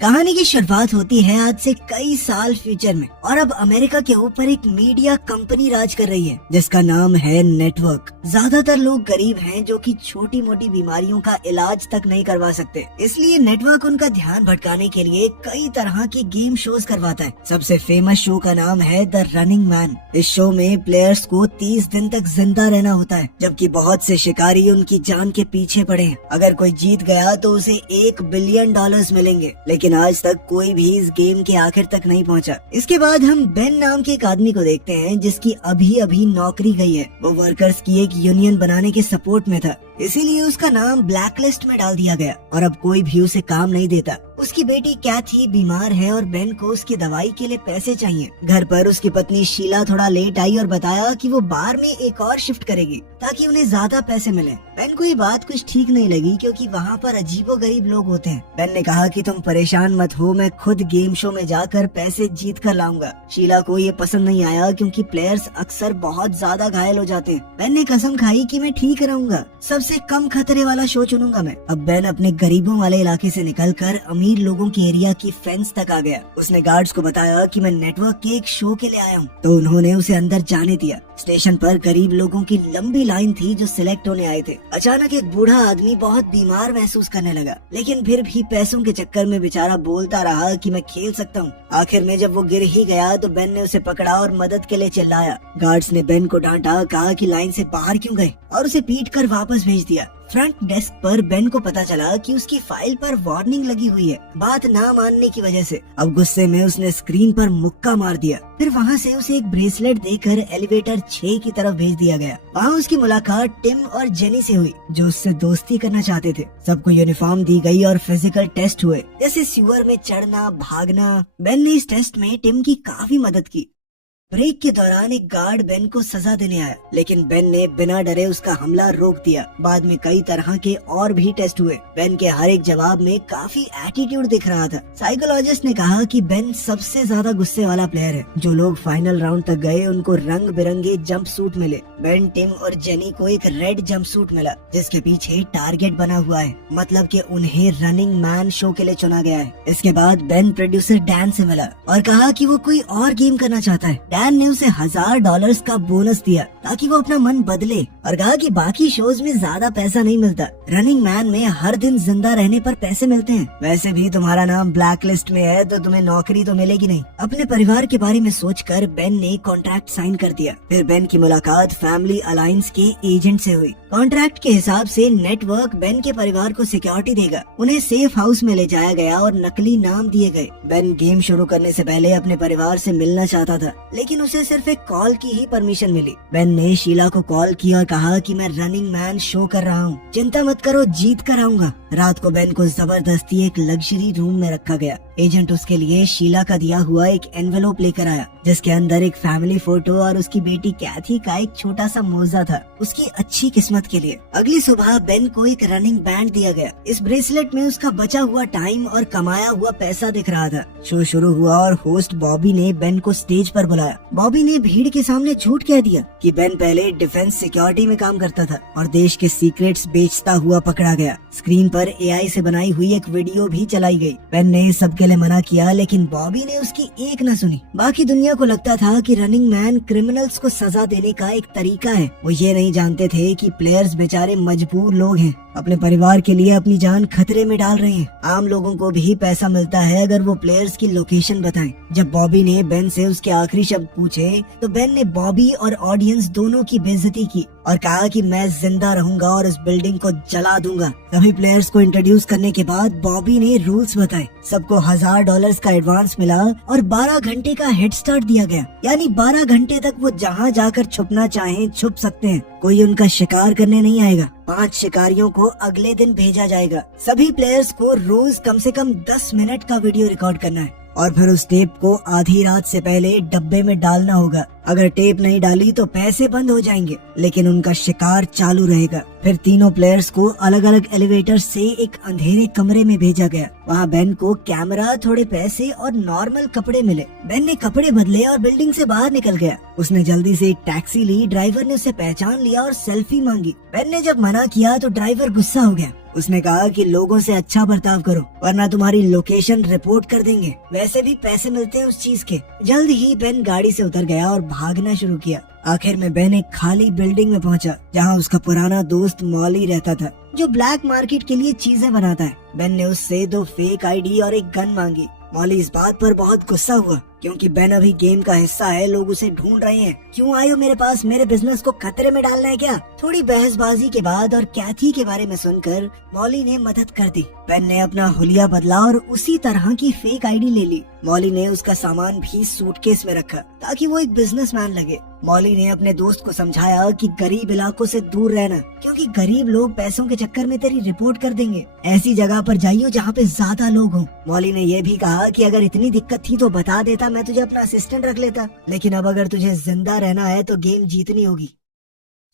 कहानी की शुरुआत होती है आज से कई साल फ्यूचर में और अब अमेरिका के ऊपर एक मीडिया कंपनी राज कर रही है जिसका नाम है नेटवर्क। ज्यादातर लोग गरीब हैं जो कि छोटी मोटी बीमारियों का इलाज तक नहीं करवा सकते, इसलिए नेटवर्क उनका ध्यान भटकाने के लिए कई तरह के गेम शोज करवाता है। सबसे फेमस शो का नाम है द रनिंग मैन। इस शो में प्लेयर्स को 30 दिन तक जिंदा रहना होता है, जबकि बहुत से शिकारी उनकी जान के पीछे पड़े हैं। अगर कोई जीत गया तो उसे $1 बिलियन मिलेंगे, लेकिन आज तक कोई भी इस गेम के आखिर तक नहीं पहुंचा। इसके बाद हम बेन नाम के एक आदमी को देखते हैं जिसकी अभी अभी नौकरी गई है। वो वर्कर्स की एक यूनियन बनाने के सपोर्ट में था, इसीलिए उसका नाम ब्लैक लिस्ट में डाल दिया गया और अब कोई भी उसे काम नहीं देता। उसकी बेटी कैथी बीमार है और बेन को उसकी दवाई के लिए पैसे चाहिए। घर पर उसकी पत्नी शीला थोड़ा लेट आई और बताया कि वो बार में एक और शिफ्ट करेगी ताकि उन्हें ज्यादा पैसे मिले। बेन को ये बात कुछ ठीक नहीं लगी क्योंकि वहाँ पर अजीबोगरीब लोग होते हैं। बेन ने कहा कि तुम परेशान मत हो, मैं खुद गेम शो में जाकर पैसे जीत कर लाऊंगा। शीला को ये पसंद नहीं आया क्योंकि प्लेयर्स अक्सर बहुत ज्यादा घायल हो जाते हैं। बेन ने कसम खाई कि मैं ठीक रहूंगा, सबसे कम खतरे वाला शो चुनूंगा मैं। अब बेन अपने गरीबों वाले इलाके से निकलकर अमीर लोगों के एरिया की फेंस तक आ गया। उसने गार्ड्स को बताया कि मैं नेटवर्क के एक शो के लिए आया हूँ, तो उन्होंने उसे अंदर जाने दिया। स्टेशन पर गरीब लोगों की लंबी लाइन थी जो सिलेक्ट होने आए थे। अचानक एक बूढ़ा आदमी बहुत बीमार महसूस करने लगा, लेकिन फिर भी पैसों के चक्कर में बेचारा बोलता रहा कि मैं खेल सकता हूँ। आखिर में जब वो गिर ही गया तो बेन ने उसे पकड़ा और मदद के लिए चिल्लाया। गार्ड्स ने बेन को डांटा, कहा कि लाइन से बाहर क्यों गए और उसे पीट कर वापस भेज दिया। फ्रंट डेस्क पर बेन को पता चला कि उसकी फाइल पर वार्निंग लगी हुई है बात ना मानने की वजह से। अब गुस्से में उसने स्क्रीन पर मुक्का मार दिया। फिर वहाँ से उसे एक ब्रेसलेट देकर एलिवेटर 6 की तरफ भेज दिया गया। वहाँ उसकी मुलाकात टिम और जेनी से हुई जो उससे दोस्ती करना चाहते थे। सबको यूनिफॉर्म दी गई और फिजिकल टेस्ट हुए, जैसे सीवर में चढ़ना, भागना। बेन ने इस टेस्ट में टिम की काफी मदद की। ब्रेक के दौरान एक गार्ड बेन को सजा देने आया, लेकिन बेन ने बिना डरे उसका हमला रोक दिया। बाद में कई तरह के और भी टेस्ट हुए। बेन के हर एक जवाब में काफी एटीट्यूड दिख रहा था। साइकोलॉजिस्ट ने कहा कि बेन सबसे ज्यादा गुस्से वाला प्लेयर है। जो लोग फाइनल राउंड तक गए उनको रंग बिरंगे जंप सूट मिले। बेन, टिम और जेनी को एक रेड जंप सूट मिला जिसके पीछे टारगेट बना हुआ है, मतलब कि उन्हें रनिंग मैन शो के लिए चुना गया है। इसके बाद बेन प्रोड्यूसर डैन से मिला और कहा कि वो कोई और गेम करना चाहता है। डैन ने उसे $1000 का बोनस दिया ताकि वो अपना मन बदले और कहा कि बाकी शोज में ज्यादा पैसा नहीं मिलता, रनिंग मैन में हर दिन जिंदा रहने पर पैसे मिलते हैं। वैसे भी तुम्हारा नाम ब्लैक लिस्ट में है तो तुम्हें नौकरी तो मिलेगी नहीं। अपने परिवार के बारे में सोचकर बेन ने कॉन्ट्रैक्ट साइन कर दिया। फिर बेन की मुलाकात फैमिली अलायंस के एजेंट से हुई। कॉन्ट्रैक्ट के हिसाब से नेटवर्क बेन के परिवार को सिक्योरिटी देगा। उन्हें सेफ हाउस में ले जाया गया और नकली नाम दिए गए। बेन गेम शुरू करने से पहले अपने परिवार से मिलना चाहता था, लेकिन उसे सिर्फ एक कॉल की ही परमिशन मिली। बेन ने शीला को कॉल किया और कहा कि मैं रनिंग मैन शो कर रहा हूँ, चिंता मत करो, जीत कर आऊंगा। रात को बेन को जबरदस्ती एक लग्जरी रूम में रखा गया। एजेंट उसके लिए शीला का दिया हुआ एक एनवेलोप लेकर आया जिसके अंदर एक फैमिली फोटो और उसकी बेटी कैथी का एक छोटा सा मोजा था, उसकी अच्छी किस्मत के लिए। अगली सुबह बेन को एक रनिंग बैंड दिया गया। इस ब्रेसलेट में उसका बचा हुआ टाइम और कमाया हुआ पैसा दिख रहा था। शो शुरू हुआ और होस्ट बॉबी ने बेन को स्टेज पर बुलाया। बॉबी ने भीड़ के सामने झूठ कह दिया कि बेन पहले डिफेंस सिक्योरिटी में काम करता था और देश के सीक्रेट्स बेचता हुआ पकड़ा गया। स्क्रीन पर एआई से बनाई हुई एक वीडियो भी चलाई गई। बेन ने सबके लिए मना किया, लेकिन बॉबी ने उसकी एक न सुनी। बाकी दुनिया को लगता था कि रनिंग मैन क्रिमिनल्स को सजा देने का एक तरीका है। वो ये नहीं जानते थे कि प्लेयर्स बेचारे मजबूर लोग हैं, अपने परिवार के लिए अपनी जान खतरे में डाल रहे हैं। आम लोगों को भी पैसा मिलता है अगर वो प्लेयर्स की लोकेशन बताएं। जब बॉबी ने बेन से उसके आखिरी शब्द पूछे तो बेन ने बॉबी और ऑडियंस दोनों की बेइज्जती की और कहा कि मैं जिंदा रहूंगा और इस बिल्डिंग को जला दूंगा। सभी प्लेयर्स को इंट्रोड्यूस करने के बाद बॉबी ने रूल्स बताए। सबको $1000 का एडवांस मिला और 12 घंटे का हेड स्टार्ट दिया गया, यानी 12 घंटे तक वो जहाँ जाकर छुपना चाहें छुप सकते हैं। कोई उनका शिकार करने नहीं आएगा। 5 शिकारियों को अगले दिन भेजा जाएगा। सभी प्लेयर्स को रोज कम से कम 10 मिनट का वीडियो रिकॉर्ड करना है और फिर उस टेप को आधी रात से पहले डब्बे में डालना होगा। अगर टेप नहीं डाली तो पैसे बंद हो जाएंगे, लेकिन उनका शिकार चालू रहेगा। फिर तीनों प्लेयर्स को अलग अलग एलिवेटर से एक अंधेरे कमरे में भेजा गया। वहाँ बेन को कैमरा, थोड़े पैसे और नॉर्मल कपड़े मिले। बेन ने कपड़े बदले और बिल्डिंग से बाहर निकल गया। उसने जल्दी से एक टैक्सी ली। ड्राइवर ने उसे पहचान लिया और सेल्फी मांगी। बेन ने जब मना किया तो ड्राइवर गुस्सा हो गया। उसने कहा कि लोगों से अच्छा बर्ताव करो वरना तुम्हारी लोकेशन रिपोर्ट कर देंगे। वैसे भी पैसे मिलते हैं उस चीज के। जल्द ही बेन गाड़ी से उतर गया और भागना शुरू किया। आखिर में बेन एक खाली बिल्डिंग में पहुंचा जहां उसका पुराना दोस्त मॉली रहता था, जो ब्लैक मार्केट के लिए चीजें बनाता है। बेन ने उससे 2 फेक आईडी और एक गन मांगी। मॉली इस बात पर बहुत गुस्सा हुआ क्योंकि बेन अभी गेम का हिस्सा है, लोग उसे ढूंढ रहे हैं। क्यों आए हो मेरे पास? मेरे बिजनेस को खतरे में डालना है क्या? थोड़ी बहसबाजी के बाद और कैथी के बारे में सुनकर मॉली ने मदद कर दी। बेन ने अपना हुलिया बदला और उसी तरह की फेक आईडी ले ली। मॉली ने उसका सामान भी सूटकेस में रखा ताकि वो एक बिजनेसमैन लगे। मॉली ने अपने दोस्त को समझाया कि गरीब इलाकों से दूर रहना, क्योंकि गरीब लोग पैसों के चक्कर में तेरी रिपोर्ट कर देंगे। ऐसी जगह पर जाइयो जहाँ पे ज्यादा लोग हों। मॉली ने यह भी कहा कि अगर इतनी दिक्कत थी तो बता देता, मैं तुझे अपना असिस्टेंट रख लेता, लेकिन अब अगर तुझे जिंदा रहना है तो गेम जीतनी होगी।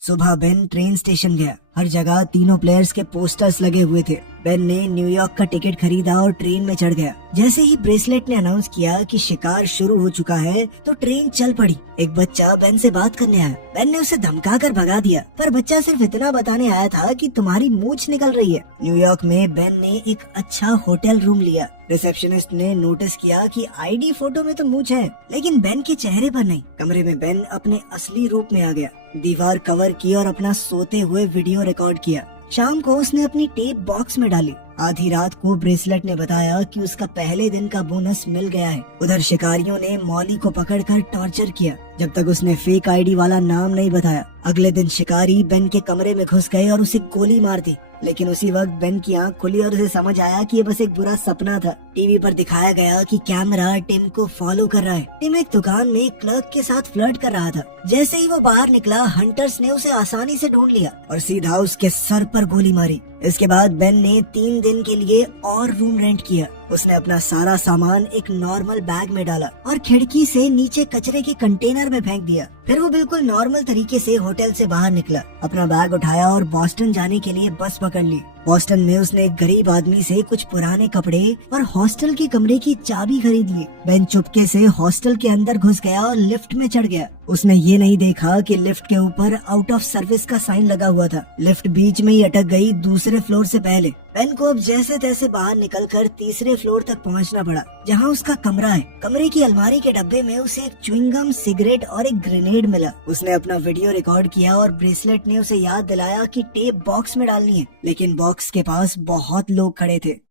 सुबह बेन ट्रेन स्टेशन गया। हर जगह तीनों प्लेयर्स के पोस्टर्स लगे हुए थे। बेन ने न्यूयॉर्क का टिकट खरीदा और ट्रेन में चढ़ गया। जैसे ही ब्रेसलेट ने अनाउंस किया कि शिकार शुरू हो चुका है तो ट्रेन चल पड़ी। एक बच्चा बेन से बात करने आया। बेन ने उसे धमकाकर भगा दिया, पर बच्चा सिर्फ इतना बताने आया था कि तुम्हारी मूंछ निकल रही है। न्यूयॉर्क में बेन ने एक अच्छा होटल रूम लिया। रिसेप्शनिस्ट ने नोटिस किया कि आईडी फोटो में तो मूंछ है, लेकिन बेन के चेहरे पर नहीं। कमरे में बेन अपने असली रूप में आ गया। दीवार कवर की और अपना सोते हुए वीडियो रिकॉर्ड किया। शाम को उसने अपनी टेप बॉक्स में डाली। आधी रात को ब्रेसलेट ने बताया कि उसका पहले दिन का बोनस मिल गया है। उधर शिकारियों ने मॉली को पकड़कर टॉर्चर किया जब तक उसने फेक आईडी वाला नाम नहीं बताया। अगले दिन शिकारी बेन के कमरे में घुस गए और उसे गोली मार दी, लेकिन उसी वक्त बेन की आंख खुली और उसे समझ आया कि ये बस एक बुरा सपना था। टीवी पर दिखाया गया कि कैमरा टिम को फॉलो कर रहा है। टिम एक दुकान में क्लर्क के साथ फ्लर्ट कर रहा था। जैसे ही वो बाहर निकला, हंटर्स ने उसे आसानी से ढूंढ लिया और सीधा उसके सर पर गोली मारी। इसके बाद बेन ने 3 दिन के लिए और रूम रेंट किया। उसने अपना सारा सामान एक नॉर्मल बैग में डाला और खिड़की से नीचे कचरे के कंटेनर में फेंक दिया। फिर वो बिल्कुल नॉर्मल तरीके से होटल से बाहर निकला, अपना बैग उठाया और बॉस्टन जाने के लिए बस पकड़ ली। बॉस्टन में उसने एक गरीब आदमी से कुछ पुराने कपड़े और हॉस्टल के कमरे की चाबी खरीद ली। बेन चुपके से हॉस्टल के अंदर घुस गया और लिफ्ट में चढ़ गया। उसने ये नहीं देखा कि लिफ्ट के ऊपर आउट ऑफ सर्विस का साइन लगा हुआ था। लिफ्ट बीच में ही अटक गई दूसरे फ्लोर से पहले। बेन को अब जैसे तैसे बाहर निकलकर तीसरे फ्लोर तक पहुंचना पड़ा, जहां उसका कमरा है। कमरे की अलमारी के डब्बे में उसे एक च्युइंगम, सिगरेट और एक ग्रेनेड मिला। उसने अपना वीडियो रिकॉर्ड किया और ब्रेसलेट ने उसे याद दिलाया कि टेप बॉक्स में डालनी है, लेकिन बॉक्स के पास बहुत लोग खड़े थे।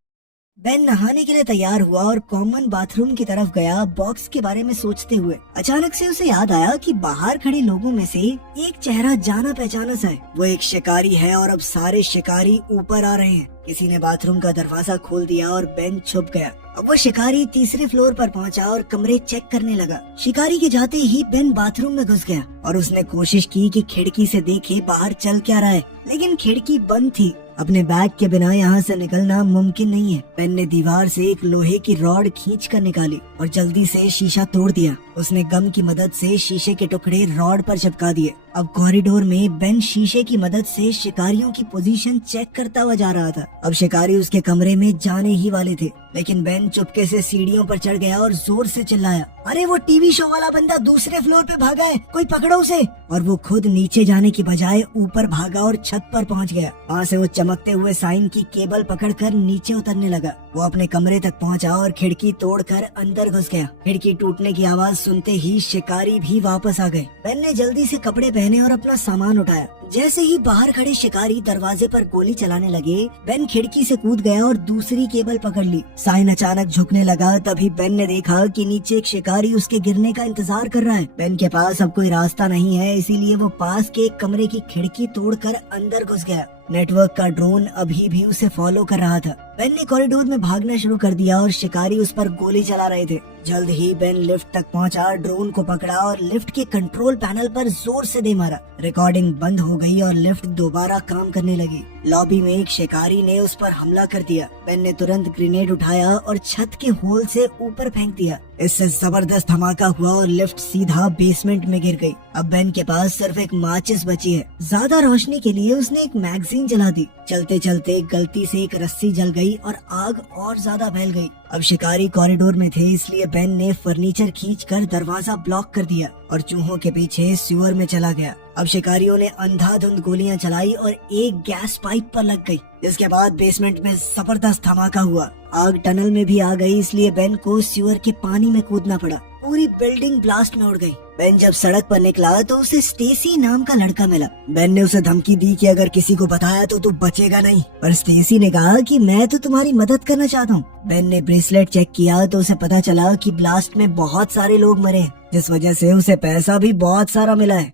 बेन नहाने के लिए तैयार हुआ और कॉमन बाथरूम की तरफ गया, बॉक्स के बारे में सोचते हुए। अचानक से उसे याद आया कि बाहर खड़े लोगों में से एक चेहरा जाना पहचाना सा है। वो एक शिकारी है और अब सारे शिकारी ऊपर आ रहे हैं। किसी ने बाथरूम का दरवाजा खोल दिया और बेन छुप गया। अब वो शिकारी तीसरे फ्लोर पर पहुंचा और कमरे चेक करने लगा। शिकारी के जाते ही बेन बाथरूम में घुस गया और उसने कोशिश की कि खिड़की से देखे बाहर चल क्या रहा है, लेकिन खिड़की बंद थी। अपने बैग के बिना यहाँ से निकलना मुमकिन नहीं है। बेन ने दीवार से एक लोहे की रॉड खींच कर निकाली और जल्दी से शीशा तोड़ दिया। उसने गम की मदद से शीशे के टुकड़े रॉड पर चिपका दिए। अब कॉरिडोर में बेन शीशे की मदद से शिकारियों की पोजीशन चेक करता हुआ जा रहा था। अब शिकारी उसके कमरे में जाने ही वाले थे, लेकिन बेन चुपके से सीढ़ियों पर चढ़ गया और जोर से चिल्लाया, अरे वो टीवी शो वाला बंदा दूसरे फ्लोर पे भागा है, कोई पकड़ो उसे। और वो खुद नीचे जाने की बजाय ऊपर भागा और छत पर पहुंच गया। वहाँ से वो चमकते हुए साइन की केबल पकड़कर नीचे उतरने लगा। वो अपने कमरे तक पहुंचा और खिड़की तोड़कर अंदर घुस गया। खिड़की टूटने की आवाज सुनते ही शिकारी भी वापस आ गए। बेन ने जल्दी से कपड़े पहने और अपना सामान उठाया। जैसे ही बाहर खड़े शिकारी दरवाजे पर गोली चलाने लगे, बेन खिड़की से कूद गया और दूसरी केबल पकड़ ली। साइन अचानक झुकने लगा। तभी बेन ने देखा कि नीचे एक शिकारी उसके गिरने का इंतजार कर रहा है। बेन के पास अब कोई रास्ता नहीं है, इसीलिए वो पास के एक कमरे की खिड़की तोड़कर अंदर घुस गया। नेटवर्क का ड्रोन अभी भी उसे फॉलो कर रहा था। बेन ने कॉरिडोर में भागना शुरू कर दिया और शिकारी उस पर गोली चला रहे थे। जल्द ही बेन लिफ्ट तक पहुंचा, ड्रोन को पकड़ा और लिफ्ट के कंट्रोल पैनल पर जोर से दे मारा। रिकॉर्डिंग बंद हो गई और लिफ्ट दोबारा काम करने लगी। लॉबी में एक शिकारी ने उस पर हमला कर दिया। बेन ने तुरंत ग्रेनेड उठाया और छत के होल से ऊपर फेंक दिया। इससे जबरदस्त धमाका हुआ और लिफ्ट सीधा बेसमेंट में गिर गई। अब बेन के पास सिर्फ एक माचिस बची है। ज्यादा रोशनी के लिए उसने एक मैगजीन जला दी। चलते चलते गलती से एक रस्सी जल गई और आग और ज्यादा फैल गई। अब शिकारी कॉरिडोर में थे, इसलिए बेन ने फर्नीचर खींचकर दरवाजा ब्लॉक कर दिया और चूहों के पीछे सीवर में चला गया। अब शिकारियों ने अंधाधुंध गोलियां चलाई और एक गैस पाइप पर लग गई। इसके बाद बेसमेंट में जबरदस्त धमाका हुआ। आग टनल में भी आ गई, इसलिए बेन को सीवर के पानी में कूदना पड़ा। पूरी बिल्डिंग ब्लास्ट में उड़ गई। बेन जब सड़क पर निकला तो उसे स्टेसी नाम का लड़का मिला। बेन ने उसे धमकी दी कि अगर किसी को बताया तो तू बचेगा नहीं, पर स्टेसी ने कहा कि मैं तो तुम्हारी मदद करना चाहता हूँ। बेन ने ब्रेसलेट चेक किया तो उसे पता चला कि ब्लास्ट में बहुत सारे लोग मरे हैं, जिस वजह से उसे पैसा भी बहुत सारा मिला है।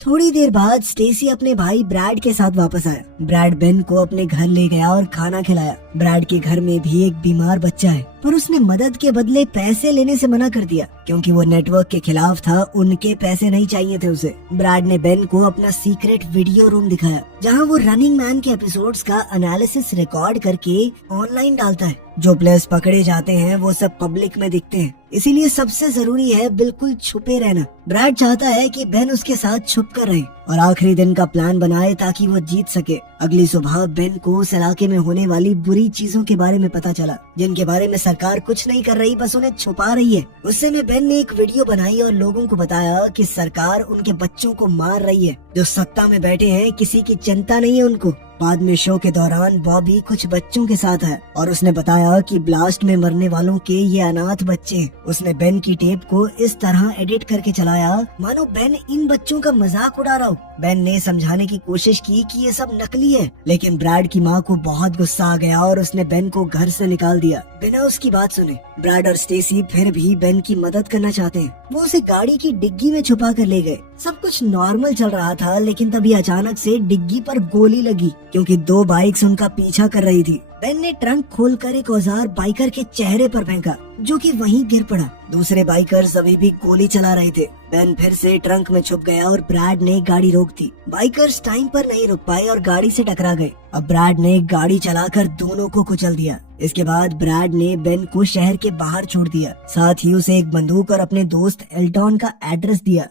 थोड़ी देर बाद स्टेसी अपने भाई ब्रैड के साथ वापस आया। ब्रैड बेन को अपने घर ले गया और खाना खिलाया। ब्रैड के घर में भी एक बीमार बच्चा है, पर उसने मदद के बदले पैसे लेने से मना कर दिया क्योंकि वो नेटवर्क के खिलाफ था। उनके पैसे नहीं चाहिए थे उसे। ब्रैड ने बेन को अपना सीक्रेट वीडियो रूम दिखाया, जहां वो रनिंग मैन के एपिसोड्स का एनालिसिस रिकॉर्ड करके ऑनलाइन डालता है। जो प्लेयर्स पकड़े जाते हैं वो सब पब्लिक में दिखते हैं, इसीलिए सबसे जरूरी है बिल्कुल छुपे रहना। ब्रैड चाहता है कि बेन उसके साथ छुप कर रहे और आखिरी दिन का प्लान बनाए ताकि वो जीत सके। अगली सुबह बेन को उस इलाके में होने वाली बुरी चीजों के बारे में पता चला, जिनके बारे में सरकार कुछ नहीं कर रही, बस उन्हें छुपा रही है। उससे में बेन ने एक वीडियो बनाई और लोगों को बताया कि सरकार उनके बच्चों को मार रही है। जो सत्ता में बैठे हैं किसी की चिंता नहीं है उनको। बाद में शो के दौरान बॉबी कुछ बच्चों के साथ है और उसने बताया कि ब्लास्ट में मरने वालों के ये अनाथ बच्चे हैं। उसने बेन की टेप को इस तरह एडिट करके चलाया मानो बेन इन बच्चों का मजाक उड़ा रहा हो। बेन ने समझाने की कोशिश की कि ये सब नकली है, लेकिन ब्रैड की माँ को बहुत गुस्सा आ गया और उसने बेन को घर से निकाल दिया बिना उसकी बात सुने। ब्रैड और स्टेसी फिर भी बेन की मदद करना चाहते हैं। वो उसे गाड़ी की डिग्गी में छुपा कर ले गए। सब कुछ नॉर्मल चल रहा था, लेकिन तभी अचानक से डिग्गी पर गोली लगी क्योंकि 2 बाइक्स उनका पीछा कर रही थी। बेन ने ट्रंक खोलकर एक औजार बाइकर के चेहरे पर फेंका, जो कि वहीं गिर पड़ा। दूसरे बाइकर्स अभी भी गोली चला रहे थे। बेन फिर से ट्रंक में छुप गया और ब्रैड ने गाड़ी रोक दी। बाइकर्स टाइम पर नहीं रुक पाए और गाड़ी से टकरा गए। अब ब्रैड ने गाड़ी चलाकर दोनों को कुचल दिया। इसके बाद ब्रैड ने बेन को शहर के बाहर छोड़ दिया, साथ ही उसे एक बंदूक और अपने दोस्त एल्टॉन का एड्रेस दिया।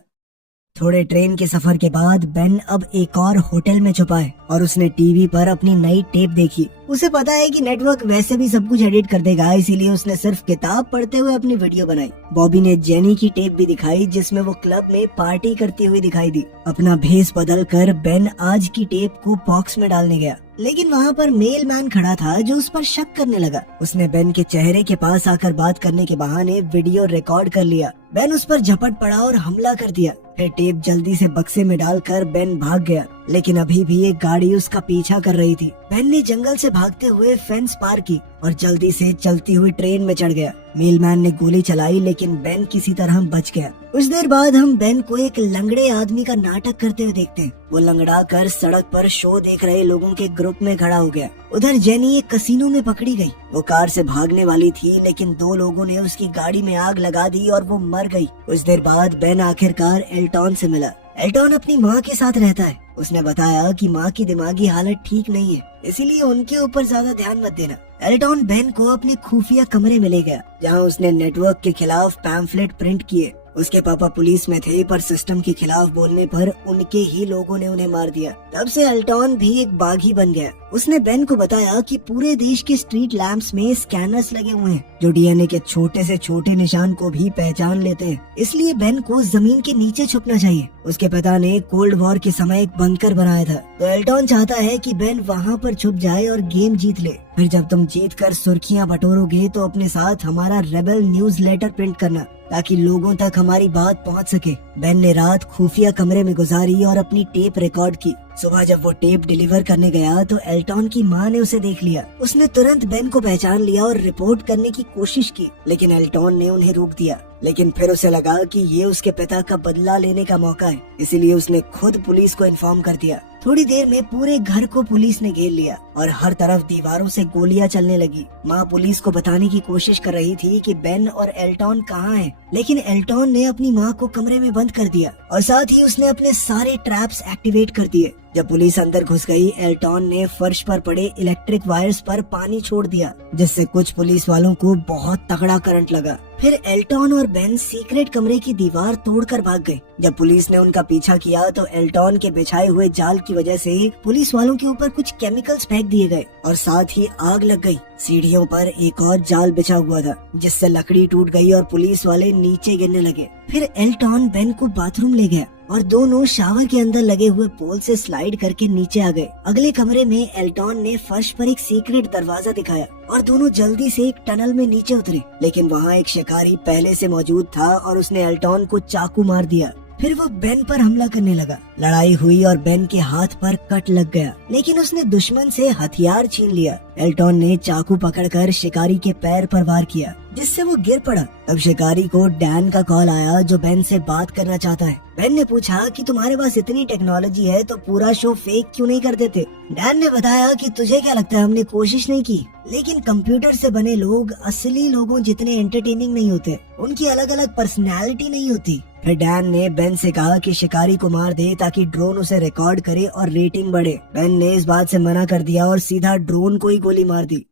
थोड़े ट्रेन के सफर के बाद बेन अब एक और होटल में छुपा है और उसने टीवी पर अपनी नई टेप देखी। उसे पता है कि नेटवर्क वैसे भी सब कुछ एडिट कर देगा, इसीलिए उसने सिर्फ किताब पढ़ते हुए अपनी वीडियो बनाई। बॉबी ने जेनी की टेप भी दिखाई, जिसमें वो क्लब में पार्टी करती हुई दिखाई दी। अपना भेस बदल कर बेन आज की टेप को बॉक्स में डालने गया, लेकिन वहाँ पर मेल मैन खड़ा था जो उस पर शक करने लगा। उसने बेन के चेहरे के पास आकर बात करने के बहाने वीडियो रिकॉर्ड कर लिया। बेन उस पर झपट पड़ा और हमला कर दिया। फिर टेप जल्दी से बक्से में डालकर बेन भाग गया, लेकिन अभी भी एक गाड़ी उसका पीछा कर रही थी। बेन ने जंगल से भागते हुए फेंस पार की और जल्दी से चलती हुई ट्रेन में चढ़ गया। मेलमैन ने गोली चलाई, लेकिन बेन किसी तरह बच गया। कुछ देर बाद हम बेन को एक लंगड़े आदमी का नाटक करते हुए देखते हैं। वो लंगड़ा कर सड़क पर शो देख रहे लोगों के ग्रुप में खड़ा हो गया। उधर जेनी एक कसिनो में पकड़ी गई। वो कार से भागने वाली थी, लेकिन 2 लोगों ने उसकी गाड़ी में आग लगा दी और वो मर गई। कुछ देर बाद बेन आखिरकार एल्टॉन से मिला। एल्टॉन अपनी माँ के साथ रहता है। उसने बताया कि माँ की दिमागी हालत ठीक नहीं है, इसीलिए उनके ऊपर ज्यादा ध्यान मत देना। एल्टॉन बेन को अपने खुफिया कमरे में ले गया, जहाँ उसने नेटवर्क के खिलाफ पैम्फलेट प्रिंट किए। उसके पापा पुलिस में थे, पर सिस्टम के खिलाफ बोलने पर उनके ही लोगों ने उन्हें मार दिया। तब से एल्टॉन भी एक बागी बन गया। उसने बेन को बताया कि पूरे देश के स्ट्रीट लैंप्स में स्कैनर्स लगे हुए हैं, जो डीएनए के छोटे से छोटे निशान को भी पहचान लेते हैं। इसलिए बेन को जमीन के नीचे छुपना चाहिए। उसके पिता ने कोल्ड वॉर के समय एक बंकर बनाया था, तो एल्टॉन चाहता है कि बेन वहाँ पर छुप जाए और गेम जीत ले। फिर जब तुम जीत कर सुर्खियाँ बटोरोगे तो अपने साथ हमारा रेबल न्यूज लेटर प्रिंट करना, ताकि लोगों तक हमारी बात पहुंच सके। बेन ने रात खुफिया कमरे में गुजारी और अपनी टेप रिकॉर्ड की। सुबह जब वो टेप डिलीवर करने गया तो एल्टॉन की माँ ने उसे देख लिया। उसने तुरंत बेन को पहचान लिया और रिपोर्ट करने की कोशिश की, लेकिन एल्टॉन ने उन्हें रोक दिया। लेकिन फिर उसे लगा कि ये उसके पिता का बदला लेने का मौका है, इसीलिए उसने खुद पुलिस को इन्फॉर्म कर दिया। थोड़ी देर में पूरे घर को पुलिस ने घेर लिया और हर तरफ दीवारों से गोलियां चलने लगी। माँ पुलिस को बताने की कोशिश कर रही थी कि बेन और एल्टॉन कहाँ हैं, लेकिन एल्टॉन ने अपनी माँ को कमरे में बंद कर दिया और साथ ही उसने अपने सारे ट्रैप्स एक्टिवेट कर दिए। जब पुलिस अंदर घुस गई, एल्टॉन ने फर्श पर पड़े इलेक्ट्रिक वायर्स पर पानी छोड़ दिया, जिससे कुछ पुलिस वालों को बहुत तगड़ा करंट लगा। फिर एल्टॉन और बेन सीक्रेट कमरे की दीवार तोड़कर भाग गए। जब पुलिस ने उनका पीछा किया तो एल्टॉन के बिछाए हुए जाल की वजह से पुलिस वालों के ऊपर कुछ केमिकल्स फेंक दिए गए और साथ ही आग लग गई। सीढ़ियों पर एक और जाल बिछा हुआ था, जिससे लकड़ी टूट गई और पुलिस वाले नीचे गिरने लगे। फिर एल्टॉन बेन को बाथरूम ले गया और दोनों शावर के अंदर लगे हुए पोल से स्लाइड करके नीचे आ गए। अगले कमरे में एल्टॉन ने फर्श पर एक सीक्रेट दरवाजा दिखाया और दोनों जल्दी से एक टनल में नीचे उतरे, लेकिन वहाँ एक शिकारी पहले से मौजूद था और उसने एल्टॉन को चाकू मार दिया। फिर वो बेन पर हमला करने लगा। लड़ाई हुई और बेन के हाथ पर कट लग गया, लेकिन उसने दुश्मन से हथियार छीन लिया। एल्टॉन ने चाकू पकड़कर शिकारी के पैर पर वार किया, जिससे वो गिर पड़ा। तब शिकारी को डैन का कॉल आया, जो बेन से बात करना चाहता है। बेन ने पूछा कि तुम्हारे पास इतनी टेक्नोलॉजी है तो पूरा शो फेक क्यों नहीं कर देते। डैन ने बताया कि तुझे क्या लगता है, हमने कोशिश नहीं की, लेकिन कंप्यूटर से बने लोग असली लोगों जितने एंटरटेनिंग नहीं होते, उनकी अलग अलग पर्सनैलिटी नहीं होती। फिर डैन ने बेन से कहा कि शिकारी को मार दे ताकि ड्रोन उसे रिकॉर्ड करे और रेटिंग बढ़े। बेन ने इस बात से मना कर दिया और सीधा ड्रोन को ही गोली मार दी।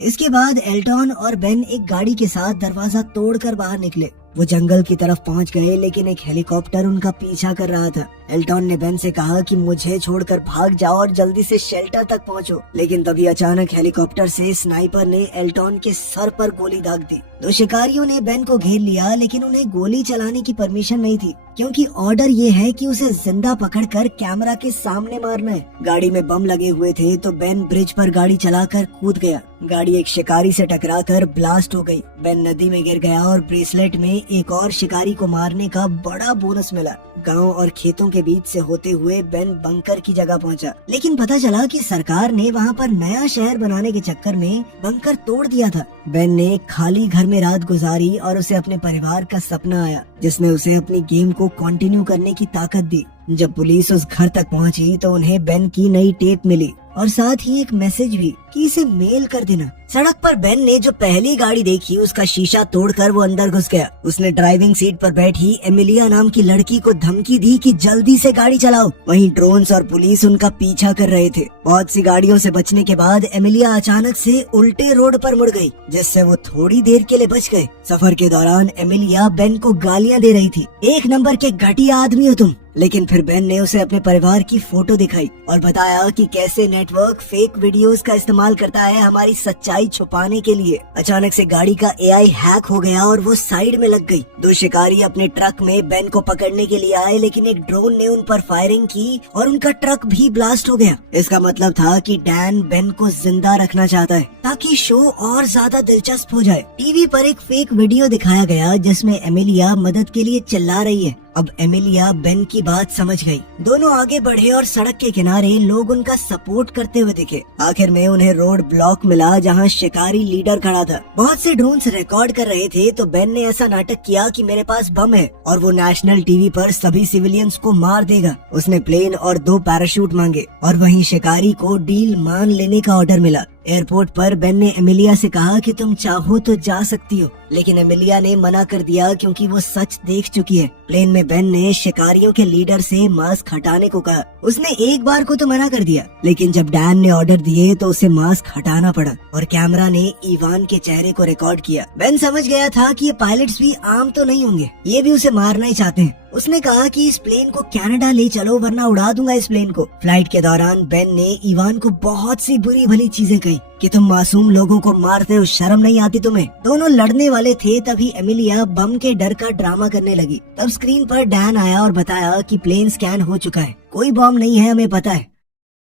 इसके बाद एल्टॉन और बेन एक गाड़ी के साथ दरवाजा तोड़कर बाहर निकले। वो जंगल की तरफ पहुंच गए, लेकिन एक हेलीकॉप्टर उनका पीछा कर रहा था। एल्टॉन ने बेन से कहा कि मुझे छोड़कर भाग जाओ और जल्दी से शेल्टर तक पहुंचो, लेकिन तभी अचानक हेलीकॉप्टर से स्नाइपर ने एल्टॉन के सर पर गोली दाग दी। दो शिकारियों ने बेन को घेर लिया, लेकिन उन्हें गोली चलाने की परमिशन नहीं थी, क्योंकि ऑर्डर ये है कि उसे जिंदा पकड़कर कैमरा के सामने मारना है। गाड़ी में बम लगे हुए थे तो बेन ब्रिज पर गाड़ी चलाकर कूद गया। गाड़ी एक शिकारी से टकराकर ब्लास्ट हो गई। बेन नदी में गिर गया और ब्रेसलेट में एक और शिकारी को मारने का बड़ा बोनस मिला। गांव और खेतों के बीच से होते हुए बेन बंकर की जगह पहुंचा, लेकिन पता चला कि सरकार ने वहां पर नया शहर बनाने के चक्कर में बंकर तोड़ दिया था। बेन ने खाली घर में रात गुजारी और उसे अपने परिवार का सपना आया, जिसने उसे अपनी गेम को कंटिन्यू करने की ताकत दी। जब पुलिस उस घर तक पहुंची तो उन्हें बेन की नई टेप मिली और साथ ही एक मैसेज भी कि इसे मेल कर देना। सड़क पर बेन ने जो पहली गाड़ी देखी, उसका शीशा तोड़कर वो अंदर घुस गया। उसने ड्राइविंग सीट पर बैठी एमिलिया नाम की लड़की को धमकी दी कि जल्दी से गाड़ी चलाओ। वहीं ड्रोन्स और पुलिस उनका पीछा कर रहे थे। बहुत सी गाड़ियों से बचने के बाद एमिलिया अचानक से उल्टे रोड पर मुड़ गई, जिससे वो थोड़ी देर के लिए बच गए। सफर के दौरान एमिलिया बेन को गालियां दे रही थी, एक नंबर के घटिया आदमी हो तुम। लेकिन फिर बेन ने उसे अपने परिवार की फोटो दिखाई और बताया कि कैसे नेटवर्क फेक वीडियोस का इस्तेमाल करता है हमारी सच्चाई छुपाने के लिए। अचानक से गाड़ी का एआई हैक हो गया और वो साइड में लग गई। दो शिकारी अपने ट्रक में बेन को पकड़ने के लिए आए, लेकिन एक ड्रोन ने उन पर फायरिंग की और उनका ट्रक भी ब्लास्ट हो गया। इसका मतलब था कि डैन बेन को जिंदा रखना चाहता है ताकि शो और ज्यादा दिलचस्प हो जाए। टीवी पर एक फेक वीडियो दिखाया गया जिसमें एमिलिया मदद के लिए चिल्ला रही है। अब एमिलिया बेन की बात समझ गई। दोनों आगे बढ़े और सड़क के किनारे लोग उनका सपोर्ट करते हुए दिखे। आखिर में उन्हें रोड ब्लॉक मिला जहां शिकारी लीडर खड़ा था। बहुत से ड्रोन्स रिकॉर्ड कर रहे थे तो बेन ने ऐसा नाटक किया कि मेरे पास बम है और वो नेशनल टीवी पर सभी सिविलियंस को मार देगा। उसने प्लेन और 2 पैराशूट मांगे और वहीं शिकारी को डील मान लेने का ऑर्डर मिला। एयरपोर्ट पर बेन ने एमिलिया से कहा कि तुम चाहो तो जा सकती हो, लेकिन एमिलिया ने मना कर दिया क्योंकि वो सच देख चुकी है। प्लेन में बेन ने शिकारियों के लीडर से मास्क हटाने को कहा। उसने एक बार को तो मना कर दिया, लेकिन जब डैन ने ऑर्डर दिए तो उसे मास्क हटाना पड़ा और कैमरा ने इवान के चेहरे को रिकॉर्ड किया। बेन समझ गया था कि ये पायलट्स भी आम तो नहीं होंगे, ये भी उसे मारना ही चाहते हैं। उसने कहा कि इस प्लेन को कनाडा ले चलो वरना उड़ा दूंगा इस प्लेन को। फ्लाइट के दौरान बेन ने इवान को बहुत सी बुरी भली चीजें कही कि तुम मासूम लोगों को मारते हो, शर्म नहीं आती तुम्हें। दोनों लड़ने वाले थे, तभी एमिलिया बम के डर का ड्रामा करने लगी। तब स्क्रीन पर डैन आया और बताया कि प्लेन स्कैन हो चुका है, कोई बम नहीं है, हमें पता है।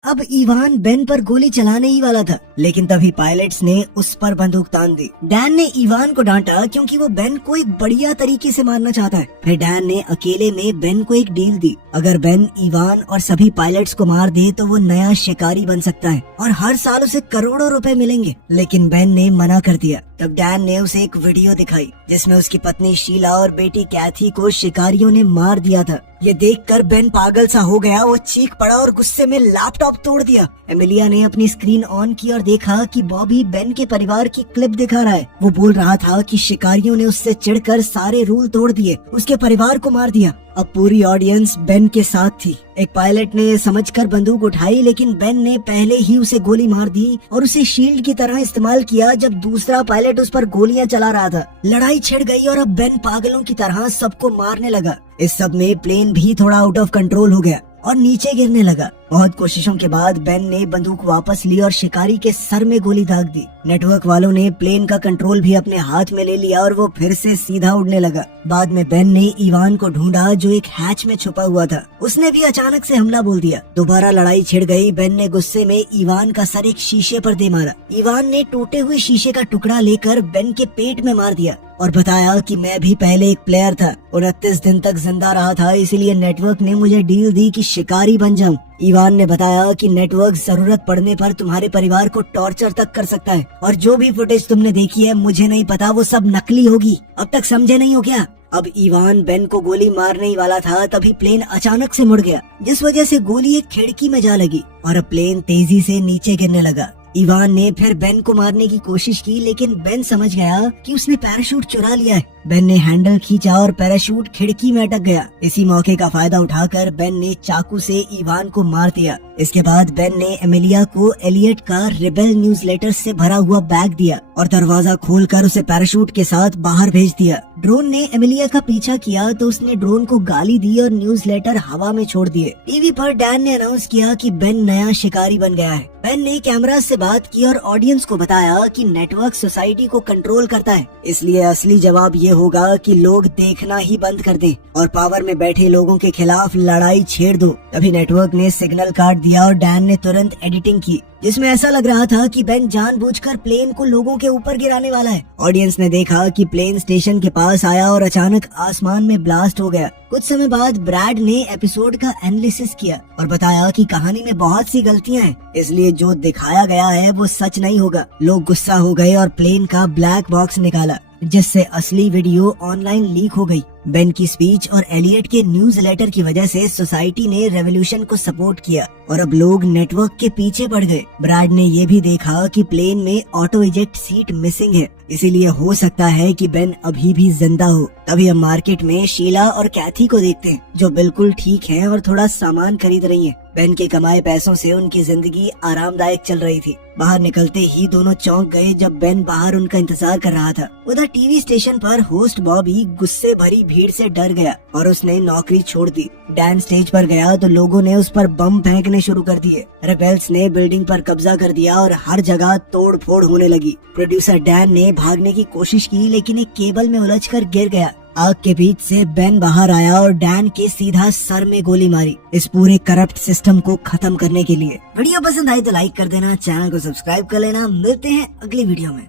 अब इवान बेन पर गोली चलाने ही वाला था, लेकिन तभी पायलट्स ने उस पर बंदूक तान दी। डैन ने इवान को डांटा क्योंकि वो बेन को एक बढ़िया तरीके से मारना चाहता है। फिर डैन ने अकेले में बेन को एक डील दी, अगर बेन इवान और सभी पायलट्स को मार दे तो वो नया शिकारी बन सकता है और हर साल उसे करोड़ों रुपए मिलेंगे। लेकिन बेन ने मना कर दिया। तब डैन ने उसे एक वीडियो दिखाई जिसमें उसकी पत्नी शीला और बेटी कैथी को शिकारियों ने मार दिया था। ये देखकर बेन पागल सा हो गया। वो चीख पड़ा और गुस्से में लैपटॉप तोड़ दिया। एमिलिया ने अपनी स्क्रीन ऑन की और देखा कि बॉबी बेन के परिवार की क्लिप दिखा रहा है। वो बोल रहा था कि शिकारियों ने उससे चिढ़कर सारे रूल तोड़ दिए, उसके परिवार को मार दिया। अब पूरी ऑडियंस बेन के साथ थी। एक पायलट ने समझकर बंदूक उठाई, लेकिन बेन ने पहले ही उसे गोली मार दी और उसे शील्ड की तरह इस्तेमाल किया जब दूसरा पायलट उस पर गोलियां चला रहा था। लड़ाई छिड़ गई और अब बेन पागलों की तरह सबको मारने लगा। इस सब में प्लेन भी थोड़ा आउट ऑफ कंट्रोल हो गया और नीचे गिरने लगा। बहुत कोशिशों के बाद बेन ने बंदूक वापस ली और शिकारी के सर में गोली दाग दी। नेटवर्क वालों ने प्लेन का कंट्रोल भी अपने हाथ में ले लिया और वो फिर से सीधा उड़ने लगा। बाद में बेन ने इवान को ढूंढा जो एक हैच में छुपा हुआ था। उसने भी अचानक से हमला बोल दिया। दोबारा लड़ाई छिड़ गई। बेन ने गुस्से में इवान का सर एक शीशे पर दे मारा। इवान ने टूटे हुए शीशे का टुकड़ा लेकर बेन के पेट में मार दिया और बताया कि मैं भी पहले एक प्लेयर था, 29 दिन तक जिंदा रहा था, इसीलिए नेटवर्क ने मुझे डील दी कि शिकारी बन जाऊं। इवान ने बताया कि नेटवर्क जरूरत पड़ने पर तुम्हारे परिवार को टॉर्चर तक कर सकता है और जो भी फुटेज तुमने देखी है मुझे नहीं पता, वो सब नकली होगी। अब तक समझे नहीं हो क्या? अब इवान बेन को गोली मारने ही वाला था, तभी प्लेन अचानक से मुड़ गया, जिस वजह से गोली एक खिड़की में जा लगी और अब प्लेन तेजी से नीचे गिरने लगा। इवान ने फिर बेन को मारने की कोशिश की, लेकिन बेन समझ गया कि उसने पैराशूट चुरा लिया है। बेन ने हैंडल खींचा और पैराशूट खिड़की में अटक गया। इसी मौके का फायदा उठाकर बेन ने चाकू से इवान को मार दिया। इसके बाद बेन ने एमिलिया को एलियट का रिबेल न्यूज़लेटर से भरा हुआ बैग दिया और दरवाजा खोलकर उसे पैराशूट के साथ बाहर भेज दिया। ड्रोन ने एमिलिया का पीछा किया तो उसने ड्रोन को गाली दी और न्यूज़लेटर हवा में छोड़ दिए। टीवी पर डैन ने अनाउंस किया कि बेन नया शिकारी बन गया है। बेन ने कैमरा से बात की और ऑडियंस को बताया कि नेटवर्क सोसाइटी को कंट्रोल करता है, इसलिए असली जवाब ये होगा कि लोग देखना ही बंद कर दें और पावर में बैठे लोगों के खिलाफ लड़ाई छेड़ दो। तभी नेटवर्क ने सिग्नल काट दिया और डैन ने तुरंत एडिटिंग की जिसमें ऐसा लग रहा था कि बेन जानबूझकर प्लेन को लोगों के ऊपर गिराने वाला है। ऑडियंस ने देखा कि प्लेन स्टेशन के पास आया और अचानक आसमान में ब्लास्ट हो गया। कुछ समय बाद ब्रैड ने एपिसोड का एनालिसिस किया और बताया कि कहानी में बहुत सी गलतियां हैं, इसलिए जो दिखाया गया है वो सच नहीं होगा। लोग गुस्सा हो गए और प्लेन का ब्लैक बॉक्स निकाला, जिससे असली वीडियो ऑनलाइन लीक हो गई। बेन की स्पीच और एलियट के न्यूज लेटर की वजह से सोसाइटी ने रेवोल्यूशन को सपोर्ट किया और अब लोग नेटवर्क के पीछे पड़ गए। ब्रैड ने ये भी देखा कि प्लेन में ऑटो इजेक्ट सीट मिसिंग है, इसीलिए हो सकता है कि बेन अभी भी जिंदा हो। तभी हम मार्केट में शीला और कैथी को देखते हैं जो बिल्कुल ठीक हैं और थोड़ा सामान खरीद रही हैं। बेन के कमाए पैसों से उनकी जिंदगी आरामदायक चल रही थी। बाहर निकलते ही दोनों चौंक गए जब बेन बाहर उनका इंतजार कर रहा था। उधर टीवी स्टेशन पर होस्ट बॉबी गुस्से भरी भीड़ से डर गया और उसने नौकरी छोड़ दी। डैन स्टेज पर गया तो लोगों ने उस पर बम फेंकने शुरू कर दिए। रेबेल्स ने बिल्डिंग पर कब्जा कर दिया और हर जगह तोड़ फोड़ होने लगी। प्रोड्यूसर डैन ने भागने की कोशिश की, लेकिन एक केबल में उलझकर गिर गया। आग के बीच से बेन बाहर आया और डैन के सीधा सर में गोली मारी, इस पूरे करप्ट सिस्टम को खत्म करने के लिए। वीडियो पसंद आई तो लाइक कर देना, चैनल को सब्सक्राइब कर लेना। मिलते हैं अगली वीडियो में।